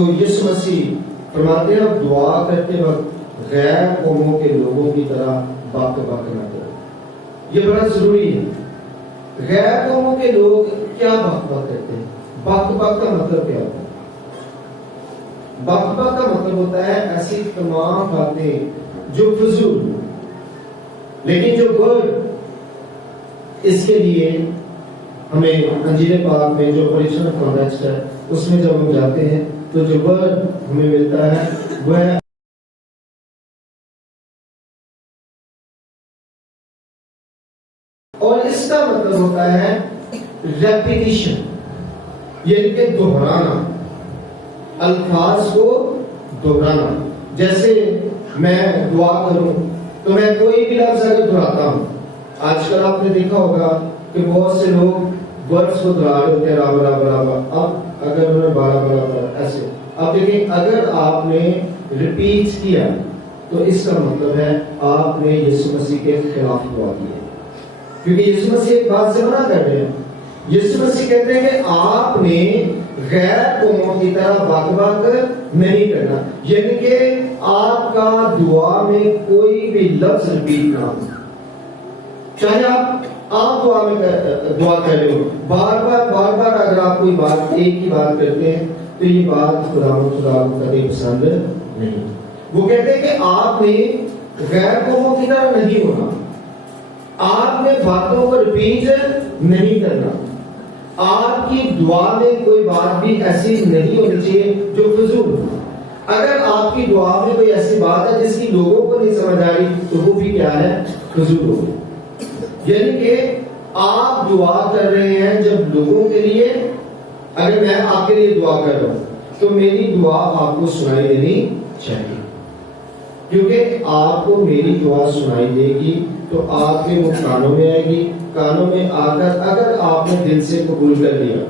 تو یسوع مسیح فرماتے ہیں اب دعا کرتے وقت غیر قوموں کے لوگوں کی طرح بک بک نہ کرو. یہ بڑا ضروری ہے. غیر قوموں کے لوگ کیا بک بک کرتے ہیں؟ بک بک کا مطلب کیا ہوتا ہے؟ بک بک کا مطلب ہوتا ہے ایسی تمام باتیں جو فضول، لیکن جو ورڈ اس کے لیے ہمیں انجیل پاک میں جو اوریجنل کانٹیکسٹ ہے اس میں جب ہم جاتے ہیں تو جو ورڈ ہمیں ملتا ہے وہ ہے اور اس کا مطلب ہوتا ہے ریپیٹیشن، یعنی کہ دہرانا، الفاظ کو دہرانا. جیسے میں دعا کروں تو میں کوئی بھی لفظ اگر دہراتا ہوں، آج کل آپ نے دیکھا ہوگا کہ بہت سے لوگ ورڈز کو دہرا رہے ہوتے ہیں را برا برا. اب اگر انہوں نے بارہ برا برا ایسے، اب دیکھیں اگر آپ نے ریپیٹ کیا تو اس کا مطلب ہے آپ نے یسوع مسیح کے خلاف دعا کی ہے، کیونکہ یسوع مسیح ایک بات سے منع کر رہے ہیں. یسوع مسیح کہتے ہیں کہ آپ نے غیر قوموں کی طرح بک بک نہیں کرنا، یعنی کہ آپ کا دعا میں کوئی بھی لفظ ریپیٹ نہ ہو. چاہے آپ دعا میں دعا کر رہے ہو، بار بار اگر آپ کوئی بات ایک ہی بات کرتے ہیں تو یہ بات خدا کو کبھی پسند نہیں. وہ کہتے ہیں کہ آپ نے غیر قوموں کی طرح نہیں ہونا، آپ نے باتوں کو ریپیٹ نہیں کرنا، آپ کی دعا میں کوئی بات بھی ایسی نہیں ہونی چاہیے جو فضول ہو. اگر آپ کی دعا میں کوئی ایسی بات ہے جس کی لوگوں کو نہیں سمجھ آ رہی تو وہ بھی کیا ہے؟ فضول ہو. یعنی کہ آپ دعا کر رہے ہیں جب لوگوں کے لیے، اگر میں آپ کے لیے دعا کر رہا ہوں تو میری دعا آپ کو سنائی دینی چاہیے، کیونکہ آپ کو میری دعا سنائی دے گی تو آپ کے وہ کانوں میں آئے گی. کانوں میں آ کر اگر آپ نے دل سے قبول کر لیا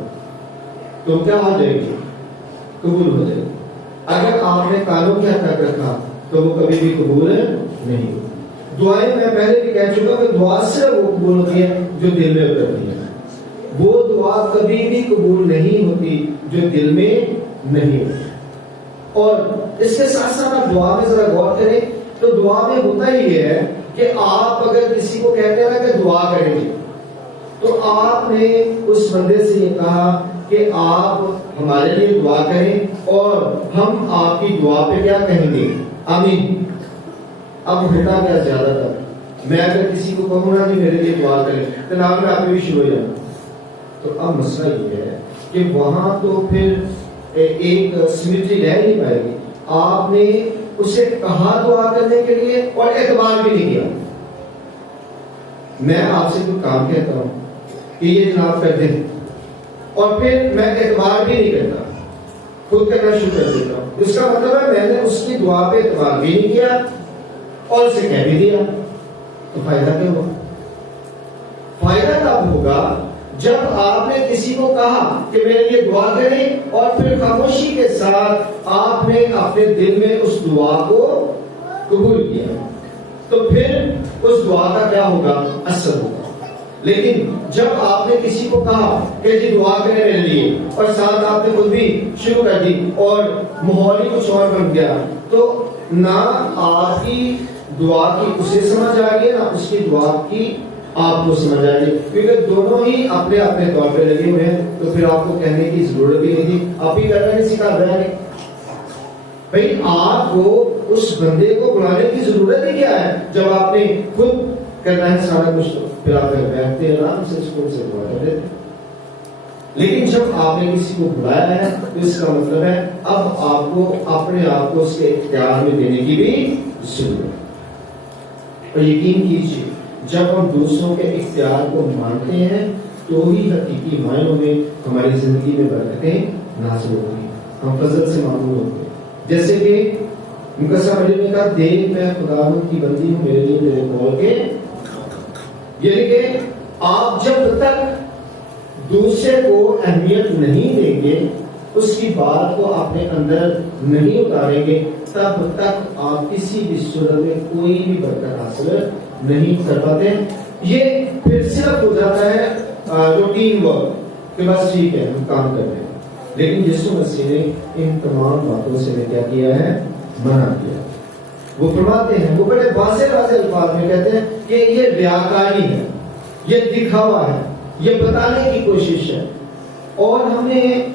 تو کیا ہو جائے گی؟ قبول ہو جائے گی. اگر آپ نے کانوں کے حق تک رکھا تو وہ کبھی بھی قبول نہیں ہوگی. دعائیں میں پہلے بھی کہہ چکا کہ دعا صرف وہ قبول ہوتی ہے جو دل میں اترتی ہے. وہ دعا کبھی بھی قبول نہیں ہوتی جو دل میں نہیں ہوتی. اور اس کے ساتھ ساتھ آپ دعا میں ذرا غور کریں تو دعا میں ہوتا ہی یہ ہے کہ آپ اگر کسی کو کہتے ہیں نا کہ دعا کریں گے تو آپ نے اس بندے سے یہ کہا کہ آپ ہمارے لیے دعا کریں اور ہم آپ کی دعا پہ کیا کہیں گے؟ آمین. اب ہوتا کیا زیادہ تر میں اگر کسی کو کہوں نا کہ میرے لیے دعا کریں تو نام میں آپ بھی شروع ہو جانا. تو اب مسئلہ یہ ہے کہ وہاں تو پھر ایک سمیٹری رہ نہیں پائے گی. آپ نے اسے کہا دعا کرنے کے لیے اور اعتبار بھی نہیں کیا. میں آپ سے کوئی کام کہتا ہوں کہ یہ جناب کر دیں اور پھر میں اعتبار بھی نہیں کرتا، خود کرنا شروع کر دیتا ہوں. اس کا مطلب ہے میں نے اس کی دعا پہ اعتبار بھی نہیں کیا اور اسے کہہ بھی دیا. تو فائدہ کیا ہوگا؟ فائدہ تب ہوگا جب آپ نے کسی کو کہا کہ میرے لیے دعا کریں اور پھر خاموشی کے ساتھ آپ نے اپنے دل میں اس دعا کو قبول کیا تو پھر اس دعا کا کیا ہوگا؟ اثر ہوگا. لیکن جب آپ نے کسی کو کہا کہ جی دعا کریں میرے لیے اور ساتھ آپ نے خود بھی شروع کر دی اور ماحول ہی کچھ اور بن گیا تو نہ آپ کی دعا کی اسے سمجھ آ گئی نہ اس کی دعا کی آپ کو سمجھ آ گئی، کیونکہ دونوں ہی اپنے اپنے طور پہ لگے ہوئے ہیں. تو پھر آپ کو کہنے کی ضرورت بھی نہیں تھی، آپ ہی کرنا نہیں سکھا رہے ہیں. بھائی آپ کو اس بندے کو بلانے کی ضرورت ہی کیا ہے جب آپ نے خود کرنا ہے سارا کچھ. تو پھر آپ بیٹھتے ہیں آرام سے سکون سے دعا کر دیتے. لیکن جب آپ نے کسی کو بلایا ہے تو اس کا مطلب ہے اب آپ کو اپنے آپ کو اس کے اختیار میں دینے کی بھی ضرورت ہے. اور یقین کیجیے جب ہم دوسروں کے اختیار کو مانتے ہیں تو ہی حقیقی معنوں میں ہماری زندگی میں برکتیں نازل ہوتی ہیں، ہم فضل سے معمول ہوتے ہیں. جیسے کہ مقدسہ مریم نے کہا دیکھ میں خداوند کی بندی ہوں، میرے لیے میرے کھول کے. یعنی کہ آپ جب تک دوسرے کو اہمیت نہیں دیں گے، اس کی بات کو اپنے اندر نہیں اتاریں گے، تب تک آپ کسی بھی صورت میں کوئی بھی برکت حاصل نہیں کر پاتے. یہ پھر صرف ہو جاتا ہے روٹین ورک کہ بس ٹھیک ہے ہم کام کر رہے ہیں. لیکن یسوع مسیح نے ان تمام باتوں سے کیا کیا ہے؟ منع کیا۔ وہ فرماتے ہیں، وہ بڑے واضح الفاظ میں کہتے ہیں کہ یہ ریاکاری ہے، یہ دکھاوا ہے، یہ بتانے کی کوشش ہے، اور ہمیں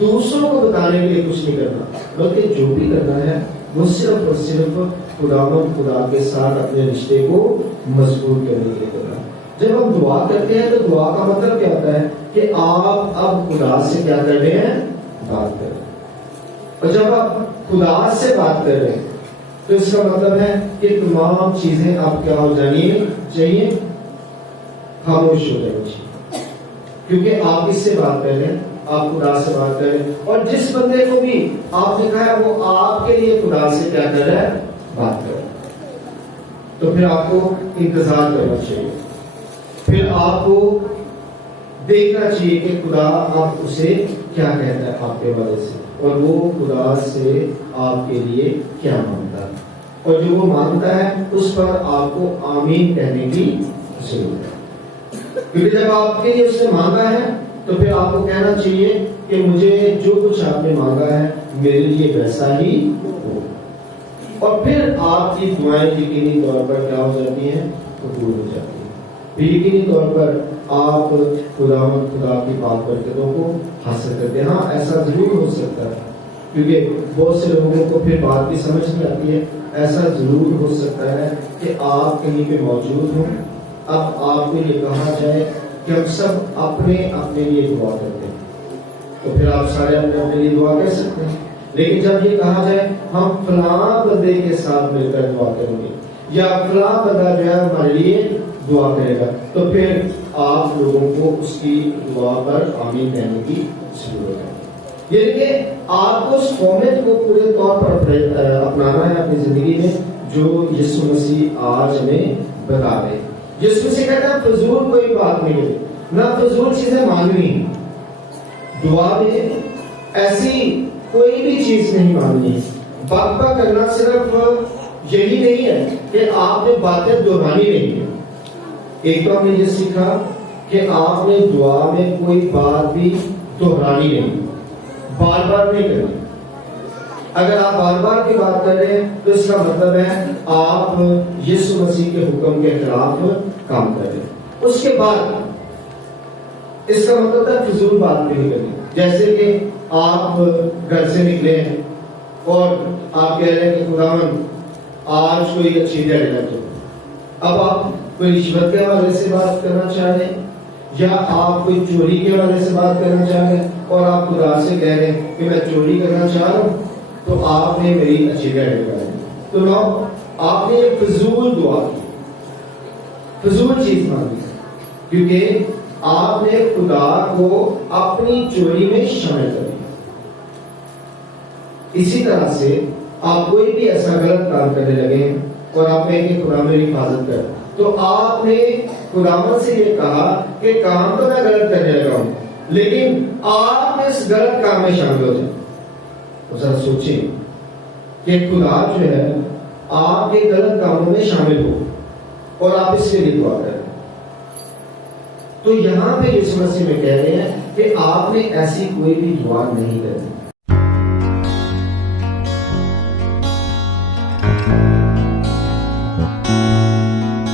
دوسروں کو بتانے کے لیے کچھ نہیں کرنا، بلکہ جو بھی کرنا ہے وہ صرف اور صرف خدا کے ساتھ اپنے رشتے کو مضبوط کرنے کے لیے کرنا۔ جب ہم دعا کرتے ہیں تو دعا کا مطلب کیا ہوتا ہے کہ آپ اب خدا سے کیا کر رہے ہیں؟ بات کر رہے ہیں۔ اور جب آپ خدا سے بات کر رہے ہیں تو اس کا مطلب ہے کہ تمام چیزیں آپ کیا ہو جانی چاہیے؟ خاموش ہو جانی چاہیے، کیونکہ آپ اس سے بات کر رہے ہیں، آپ خدا سے بات کر رہے ہیں، اور جس بندے کو بھی آپ نے کہا ہے وہ آپ کے لیے خدا سے کیا کر رہا ہے؟ بات کر رہا ہے۔ تو پھر آپ کو انتظار کرنا چاہیے، پھر آپ کو دیکھنا چاہیے کہ خدا آپ اسے کیا کہتا ہے آپ کے بارے سے، اور وہ خدا سے آپ کے لیے کیا مانگتا ہے، اور جو وہ مانگتا ہے اس پر آپ کو آمین کہنے کی ضرورت ہے۔ کیونکہ جب آپ کے لیے اس نے مانگا ہے تو پھر آپ کو کہنا چاہیے کہ مجھے جو کچھ آپ نے مانگا ہے میرے لیے ویسا ہی ہو، اور پھر آپ کی دعائیں یقینی طور پر کیا ہو جاتی ہیں؟ قبول ہو جاتی ہیں۔ پھر یقینی طور پر آپ خدا کی پاک برکتوں کو حاصل کرتے ہیں۔ ہاں ایسا ضرور ہو سکتا ہے، کیونکہ بہت سے لوگوں کو پھر بات بھی سمجھ نہیں آتی ہے، ایسا ضرور ہو سکتا ہے کہ آپ کہیں پہ موجود ہوں، اب آپ کو یہ کہا جائے کہ ہم سب اپنے لیے دعا کرتے ہیں، تو پھر آپ سارے اپنے لیے دعا کر سکتے ہیں، لیکن جب یہ کہا جائے ہم فلاں بندے کے ساتھ مل کر دعا کریں گے، یا فلاں بندہ جو ہے ہمارے لیے دعا کرے گا، تو پھر آپ لوگوں کو اس کی دعا پر آمین کہنے کی ضرورت ہے۔ یعنی کہ آپ کو اس فارمیٹ کو پورے طور پر اپنانا ہے اپنی زندگی میں جو یسوع مسیح آج ہمیں بتا رہے ہیں۔ یسوع مسیح کہتا ہے فضول کوئی بات نہیں ہے، نہ فضول چیزیں مانگنی، دعا میں ایسی کوئی بھی چیز نہیں مانگنی۔ بات کرنا صرف یہی نہیں ہے کہ آپ نے باتیں دہرانی نہیں ہے، ایک تو ہم نے یہ سیکھا کہ آپ نے دعا میں کوئی بات بھی دہرانی نہیں، بار بار نہیں کرنی۔ اگر آپ بار بار کی بات کر رہے ہیں تو اس کا مطلب ہے آپ یسوع مسیح کے حکم کے خلاف کام کر رہے ہیں۔ اس کے بعد اس کا مطلب ہے فضول بات بھی نہیں کرنی، جیسے کہ آپ گھر سے نکلے ہیں اور آپ کہہ رہے ہیں کہ خداوند آج کوئی اچھی دیہڑی لگ جائے، اب آپ کوئی رشوت کے حوالے سے بات کرنا چاہ رہے ہیں، یا آپ کوئی چوری کے حوالے سے بات کرنا چاہ رہے ہیں، اور آپ خدا سے کہہ رہے ہیں کہ میں چوری کرنا چاہ رہا ہوں تو آپ نے میری اچھی دیہڑی لگائی، تو نو آپ نے فضول دعا کی، فضول چیز مانگی، کیونکہ آپ نے خدا کو اپنی چوری میں شامل کر دیا۔ اسی طرح سے آپ کوئی بھی ایسا غلط کام کرنے لگے اور آپ کہیں کہ خدا میری حفاظت کر، تو آپ نے خداوند سے یہ کہا کہ کام تو میں غلط کرنے لگا ہوں، لیکن آپ اس غلط کام میں شامل ہو جائیں۔ تو ذرا سوچیں کہ خدا جو ہے آپ کے غلط کاموں میں شامل ہو اور آپ اس کے لیے دعا کریں، تو یہاں پہ یسوع مسیح میں کہہ رہے ہیں کہ آپ نے ایسی کوئی بھی دعا نہیں کرنی۔